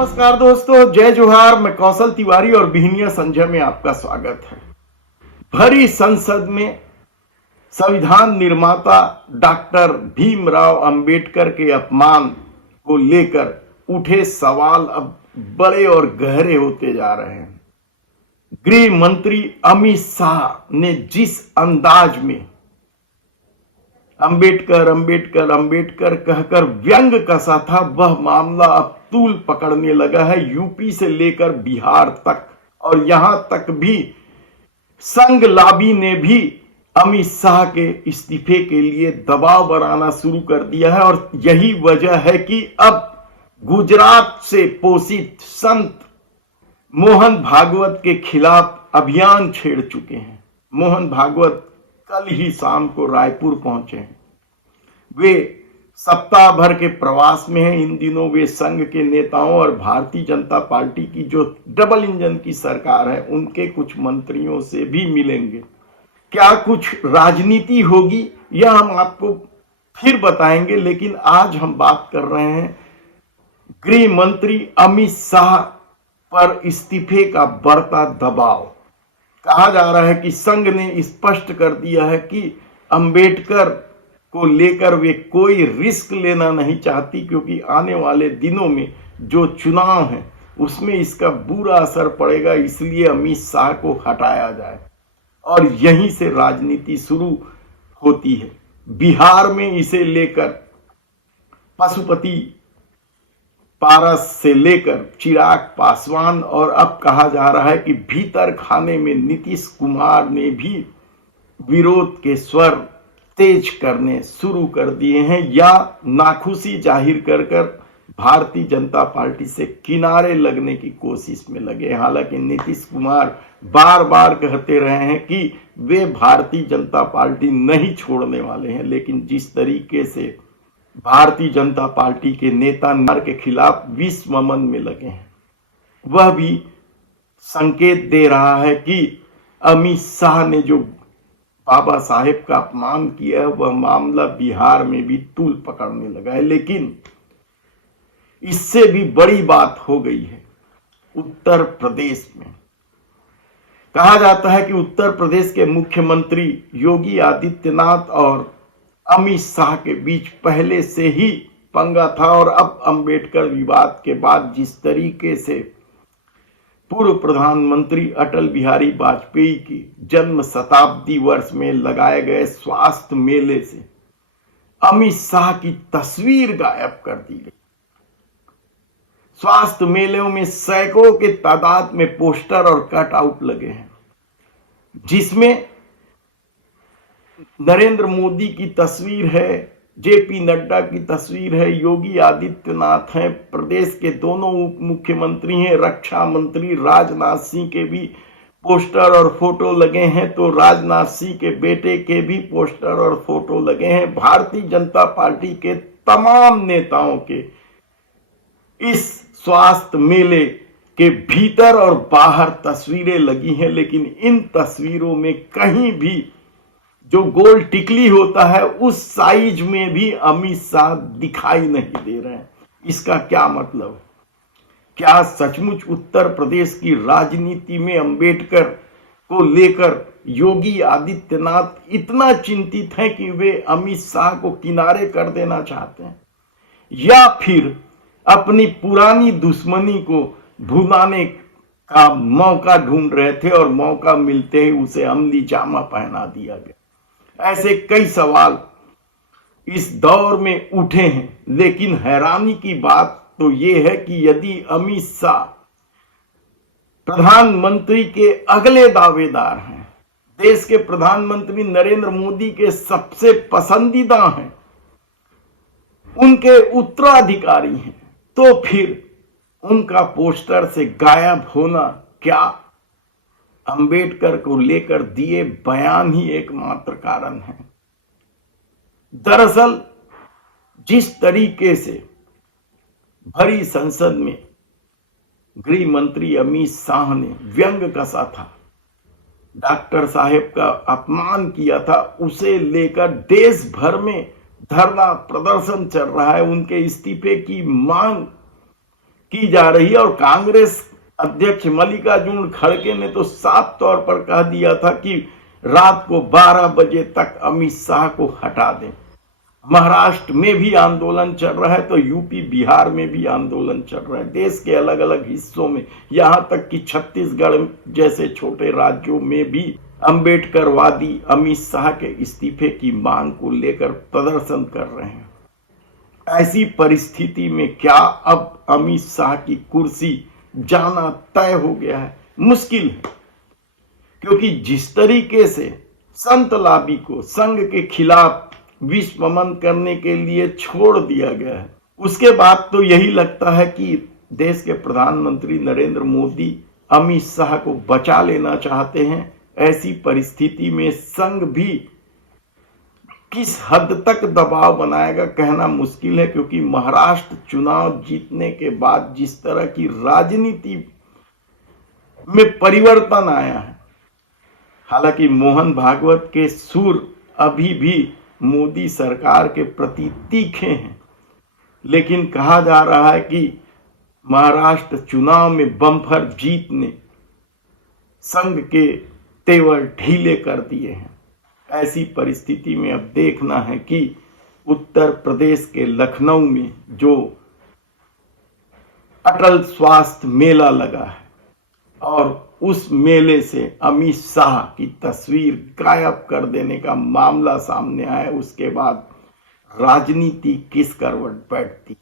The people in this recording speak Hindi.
नमस्कार दोस्तों, जय जोहार। मैं कौशल तिवारी और बिहनिया संजय में आपका स्वागत है। भरी संसद में संविधान निर्माता डॉक्टर भीमराव अंबेडकर के अपमान को लेकर उठे सवाल अब बड़े और गहरे होते जा रहे हैं। गृह मंत्री अमित शाह ने जिस अंदाज में अंबेडकर अंबेडकर अंबेडकर कहकर व्यंग कसा था, वह मामला अब तूल पकड़ने लगा है। यूपी से लेकर बिहार तक और यहां तक भी संघ लॉबी ने भी अमित शाह के इस्तीफे के लिए दबाव बनाना शुरू कर दिया है। और यही वजह है कि अब गुजरात से पोषित संत मोहन भागवत के खिलाफ अभियान छेड़ चुके हैं। मोहन भागवत कल ही शाम को रायपुर पहुंचे हैं। वे सप्ताह भर के प्रवास में हैं। इन दिनों वे संघ के नेताओं और भारतीय जनता पार्टी की जो डबल इंजन की सरकार है उनके कुछ मंत्रियों से भी मिलेंगे। क्या कुछ राजनीति होगी यह हम आपको फिर बताएंगे, लेकिन आज हम बात कर रहे हैं गृह मंत्री अमित शाह पर इस्तीफे का बढ़ता दबाव। कहा जा रहा है कि संघ ने स्पष्ट कर दिया है कि अंबेडकर को लेकर वे कोई रिस्क लेना नहीं चाहती, क्योंकि आने वाले दिनों में जो चुनाव है उसमें इसका बुरा असर पड़ेगा। इसलिए अमित शाह को हटाया जाए और यहीं से राजनीति शुरू होती है। बिहार में इसे लेकर पशुपति पारस से लेकर चिराग पासवान और अब कहा जा रहा है कि भीतर खाने में नीतीश कुमार ने भी विरोध के स्वर तेज करने शुरू कर दिए हैं या नाखुशी जाहिर कर भारतीय जनता पार्टी से किनारे लगने की कोशिश में लगे। हालांकि नीतीश कुमार बार बार कहते रहे हैं कि वे भारतीय जनता पार्टी नहीं छोड़ने वाले हैं, लेकिन जिस तरीके से भारतीय जनता पार्टी के नेता नार के खिलाफ विश्वमन में लगे हैं, वह भी संकेत दे रहा है कि अमित शाह ने जो बाबा साहेब का अपमान किया है वह मामला बिहार में भी तूल पकड़ने लगा है। लेकिन इससे भी बड़ी बात हो गई है उत्तर प्रदेश में। कहा जाता है कि उत्तर प्रदेश के मुख्यमंत्री योगी आदित्यनाथ और अमित शाह के बीच पहले से ही पंगा था और अब अंबेडकर विवाद के बाद जिस तरीके से पूर्व प्रधानमंत्री अटल बिहारी वाजपेयी की जन्म शताब्दी वर्ष में लगाए गए स्वास्थ्य मेले से अमित शाह की तस्वीर गायब कर दी गई। स्वास्थ्य मेलों में सैकड़ों के तादाद में पोस्टर और कटआउट लगे हैं, जिसमें नरेंद्र मोदी की तस्वीर है, जेपी नड्डा की तस्वीर है, योगी आदित्यनाथ हैं, प्रदेश के दोनों उप मुख्यमंत्री हैं, रक्षा मंत्री राजनाथ सिंह के भी पोस्टर और फोटो लगे हैं, तो राजनाथ सिंह के बेटे के भी पोस्टर और फोटो लगे हैं। भारतीय जनता पार्टी के तमाम नेताओं के इस स्वास्थ्य मेले के भीतर और बाहर तस्वीरें लगी हैं, लेकिन इन तस्वीरों में कहीं भी जो गोल टिकली होता है उस साइज में भी अमित शाह दिखाई नहीं दे रहे हैं। इसका क्या मतलब है? क्या सचमुच उत्तर प्रदेश की राजनीति में अंबेडकर को लेकर योगी आदित्यनाथ इतना चिंतित हैं कि वे अमित शाह को किनारे कर देना चाहते हैं, या फिर अपनी पुरानी दुश्मनी को भुलाने का मौका ढूंढ रहे थे और मौका मिलते ही उसे अमली जामा पहना दिया गया? ऐसे कई सवाल इस दौर में उठे हैं, लेकिन हैरानी की बात तो यह है कि यदि अमित शाह प्रधानमंत्री के अगले दावेदार हैं, देश के प्रधानमंत्री नरेंद्र मोदी के सबसे पसंदीदा हैं, उनके उत्तराधिकारी हैं, तो फिर उनका पोस्टर से गायब होना क्या अंबेडकर को लेकर दिए बयान ही एकमात्र कारण है? दरअसल जिस तरीके से भरी संसद में गृह मंत्री अमित शाह ने व्यंग कसा था, डॉक्टर साहेब का अपमान किया था, उसे लेकर देश भर में धरना प्रदर्शन चल रहा है। उनके इस्तीफे की मांग की जा रही है। और कांग्रेस अध्यक्ष मल्लिकार्जुन खड़गे ने तो साफ तौर पर कह दिया था कि रात को 12 बजे तक अमित शाह को हटा दें। महाराष्ट्र में भी आंदोलन चल रहा है तो यूपी बिहार में भी आंदोलन चल रहा है। देश के अलग अलग हिस्सों में, यहां तक कि छत्तीसगढ़ जैसे छोटे राज्यों में भी अंबेडकरवादी अमित शाह के इस्तीफे की मांग को लेकर प्रदर्शन कर रहे हैं। ऐसी परिस्थिति में क्या अब अमित शाह की कुर्सी जाना तय हो गया है? मुश्किल है, क्योंकि जिस तरीके से संत लाबी को संघ के खिलाफ विश्वमन करने के लिए छोड़ दिया गया है, उसके बाद तो यही लगता है कि देश के प्रधानमंत्री नरेंद्र मोदी अमित शाह को बचा लेना चाहते हैं। ऐसी परिस्थिति में संघ भी किस हद तक दबाव बनाएगा कहना मुश्किल है, क्योंकि महाराष्ट्र चुनाव जीतने के बाद जिस तरह की राजनीति में परिवर्तन आया है, हालांकि मोहन भागवत के सुर अभी भी मोदी सरकार के प्रति तीखे हैं, लेकिन कहा जा रहा है कि महाराष्ट्र चुनाव में बम्पर जीत ने संघ के तेवर ढीले कर दिए हैं। ऐसी परिस्थिति में अब देखना है कि उत्तर प्रदेश के लखनऊ में जो अटल स्वास्थ्य मेला लगा है और उस मेले से अमित शाह की तस्वीर गायब कर देने का मामला सामने आया, उसके बाद राजनीति किस करवट बैठती।